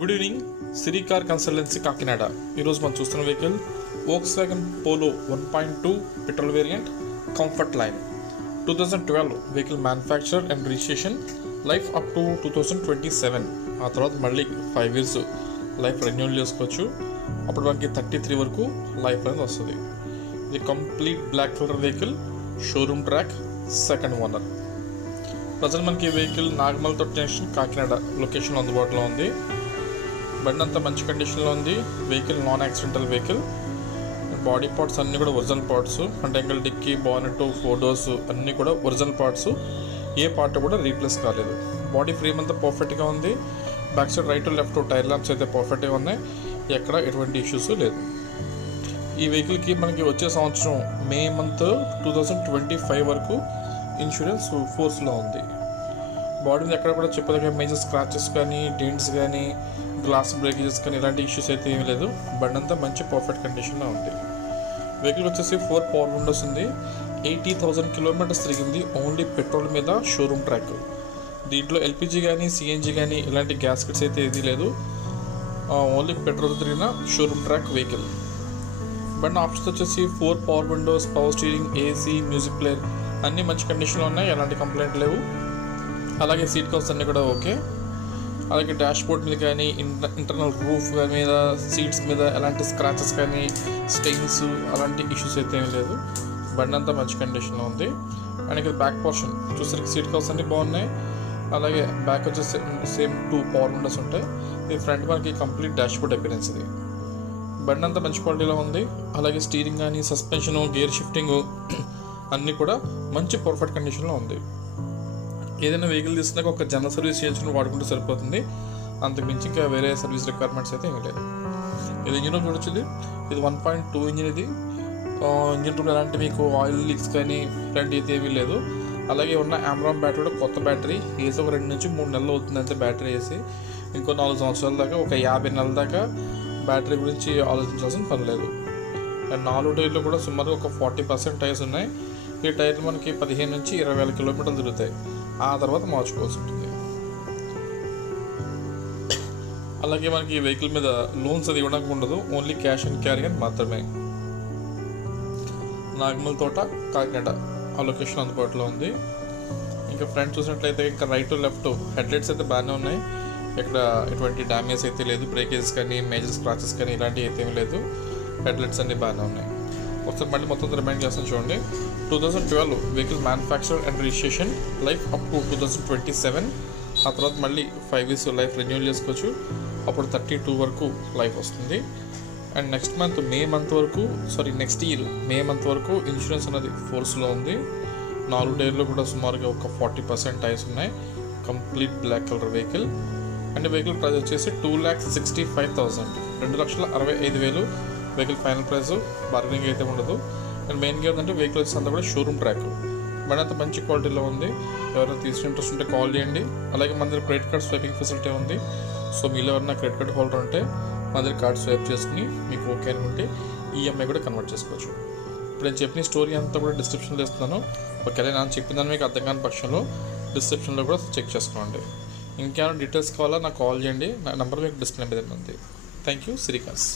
Good evening. Siri car consultancy Kakinada. ఈరోజు మనం చూస్తున్న vehicle Volkswagen Polo 1.2 petrol variant comfort line 2012 vehicle manufacture and registration, life up to 2027. ఆ తర్వాత మళ్ళీ 5 years లైఫ్ రెన్యూల్ చేసుకోవచ్చు. అప్పుడు మనకి 33 వరకు లైఫ్ అనేది వస్తుంది. ఇది complete black colour vehicle, showroom track, second owner. Present మనకి వెహికల్ నాగమల్తో జంక్షన్ కాకినాడ లొకేషన్లో అందుబాటులో ఉంది. బండి అంతా మంచి కండిషన్లో ఉంది. Vehicle non accidental vehicle. Body parts అన్నీ కూడా ఒరిజినల్ పార్ట్స్, అంటే ఇంకా డిక్కీ, బానెట్, 4 doors అన్నీ కూడా ఒరిజినల్ పార్ట్స్. ఏ పార్ట్ కూడా రీప్లేస్ కాలేదు. బాడీ ఫ్రేమ్ అంతా పర్ఫెక్ట్గా ఉంది. Back side right left tyre lamps అయితే పర్ఫెక్ట్గా ఉన్నాయి. ఎక్కడ ఎటువంటి ఇష్యూస్ లేదు. ఈ వెహికల్కి మనకి వచ్చే సంవత్సరం మే మంత్ 2025 వరకు ఇన్సూరెన్స్ ఫోర్స్లో ఉంది. బాడీ మీద ఎక్కడ కూడా చెప్పదగ్గ మేజర్ స్క్రాచెస్ కానీ, డెంట్స్ కానీ, గ్లాస్ బ్రేకేజెస్ కానీ ఇలాంటి ఇష్యూస్ అయితే ఏమీ లేదు. బండి అంతా మంచి పర్ఫెక్ట్ కండిషన్లో ఉంది. వెహికల్ వచ్చేసి 4 పవర్ విండోస్ ఉంది. 80,000 kilometers తిరిగింది ఓన్లీ పెట్రోల్ మీద, షోరూమ్ ట్రాక్. దీంట్లో ఎల్పిజి కానీ, సిఎన్జి కానీ ఇలాంటి గ్యాస్ కిట్స్ అయితే ఏదీ లేదు. ఓన్లీ పెట్రోల్ తిరిగిన షోరూమ్ ట్రాక్ వెహికల్. బండి ఆప్షన్స్ వచ్చేసి 4 power Windows, power steering, AC, music player అన్నీ మంచి కండిషన్లో ఉన్నాయి. ఎలాంటి కంప్లైంట్ లేవు. అలాగే సీట్ కవర్స్ అన్నీ కూడా ఓకే. అలాగే డాష్ బోర్డ్ మీద కానీ, ఇంటర్నల్ రూఫ్ మీద, సీట్స్ మీద ఎలాంటి స్క్రాచెస్ కానీ, స్టెయిన్స్ అలాంటి ఇష్యూస్ అయితే ఏమీ లేదు. బండి అంతా మంచి కండిషన్లో ఉంది. అండ్ ఇక్కడ బ్యాక్ పోర్షన్ చూసరికి సీట్ కవర్స్ అన్నీ బాగున్నాయి. అలాగే బ్యాక్ వచ్చేసి సేమ్ 2 పవర్ విండోస్ ఉంటాయి. ఇది ఫ్రంట్ మనకి కంప్లీట్ డాష్ బోర్డ్ అపిరెన్స్. ఇది బండి అంతా మంచి క్వాలిటీలో ఉంది. అలాగే స్టీరింగ్ కానీ, సస్పెన్షను, గేర్ షిఫ్టింగ్ అన్నీ కూడా మంచి పర్ఫెక్ట్ కండిషన్లో ఉంది. ఏదైనా వెహికల్ తీసుకున్నాక ఒక జనరల్ సర్వీస్ చేయించుకుని వాడుకుంటే సరిపోతుంది. అంతకుమించి ఇంకా వేరే సర్వీస్ రిక్వైర్మెంట్స్ అయితే ఏమీ లేదు. ఇది ఇంజిన్ చూడొచ్చు. ఇది 1.2 ఇంజిన్. ఇది ఇంజిన్ రూమ్ ఎలాంటి మీకు ఆయిల్ లీక్స్ కానీ ఇలాంటి అయితే ఏమీ లేదు. అలాగే ఉన్న ఆమ్రాన్ బ్యాటరీ కూడా కొత్త బ్యాటరీ. వేసి ఒక 2 నుంచి 3 నెలలు అవుతుంది అంతే బ్యాటరీ వేసి. ఇంకో 4 సంవత్సరాల దాకా, ఒక 50 నెలల దాకా బ్యాటరీ గురించి ఆలోచించాల్సిన పని లేదు. అండ్ 4 టైర్లు కూడా సుమారు ఒక 40% టైర్స్ ఉన్నాయి. ఈ టైర్లు మనకి 15 నుంచి 20,000 kilometers తిరుగుతాయి. ఆ తర్వాత మార్చుకోవాల్సి ఉంటుంది. అలాగే మనకి ఈ వెహికల్ మీద లోన్స్ అది ఇవ్వడానికి ఉండదు. ఓన్లీ క్యాష్ అండ్ క్యారీ అని మాత్రమే. నాగమల్ తోట, కాకినాడ ఆ లొకేషన్ అందుబాటులో ఉంది. ఇంకా ఫ్రంట్ చూసినట్లయితే ఇంకా రైట్ లెఫ్ట్ హెడ్లైట్స్ అయితే బాగానే ఉన్నాయి. ఇక్కడ ఎటువంటి డ్యామేజ్ అయితే లేదు. బ్రేకేజెస్ కానీ, మేజర్ స్క్రాచెస్ కానీ ఇలాంటివి అయితే ఏమీ లేదు. హెడ్లైట్స్ అన్నీ బాగానే ఉన్నాయి. ఒకసారి మళ్ళీ మొత్తం రిమైండ్ చేస్తాను చూడండి. 2012 vehicle manufacture and registration, life up to 2027. ఆ తర్వాత మళ్ళీ 5 years లైఫ్ రెన్యూల్ చేసుకోవచ్చు. అప్పుడు 32 వరకు లైఫ్ వస్తుంది. And next year May month వరకు ఇన్సూరెన్స్ అనేది ఫోర్స్లో ఉంది. 4 టైర్లు కూడా సుమారుగా ఒక 40% టైర్స్ ఉన్నాయి. Complete black colour vehicle. And vehicle price వచ్చేసి 2,65,000, 2,65,000 వెహికల్ ఫైనల్ ప్రైస్. బార్గెనింగ్ అయితే ఉండదు. అండ్ మెయిన్గా ఏంటంటే వెహికల్ అంతా కూడా షోరూమ్ ట్రాక్. బండి అంతా మంచి క్వాలిటీలో ఉంది. ఎవరైనా తీసుకునే ఇంట్రెస్ట్ ఉంటే కాల్ చేయండి. అలాగే మన దగ్గర క్రెడిట్ కార్డ్ స్వైపింగ్ ఫెసిలిటీ ఉంది. సో మీలో ఎవరైనా క్రెడిట్ కార్డ్ హోల్డర్ ఉంటే మన దగ్గర కార్డ్ స్వైప్ చేసుకుని మీకు ఓకే అనుకుంటే ఈఎంఐ కూడా కన్వర్ట్ చేసుకోవచ్చు. ఇప్పుడు నేను చెప్పిన స్టోరీ అంతా కూడా డిస్క్రిప్షన్లో ఇస్తున్నాను. ఒకవేళ నేను చెప్పిందని మీకు అర్థం కాని పక్షంలో డిస్క్రిప్షన్లో కూడా చెక్ చేసుకోండి. ఇంకేమైనా డీటెయిల్స్ కావాలా నాకు కాల్ చేయండి. నా నెంబర్ మీకు డిస్ప్లే మీద ఉంది. Thank you. Siri cars.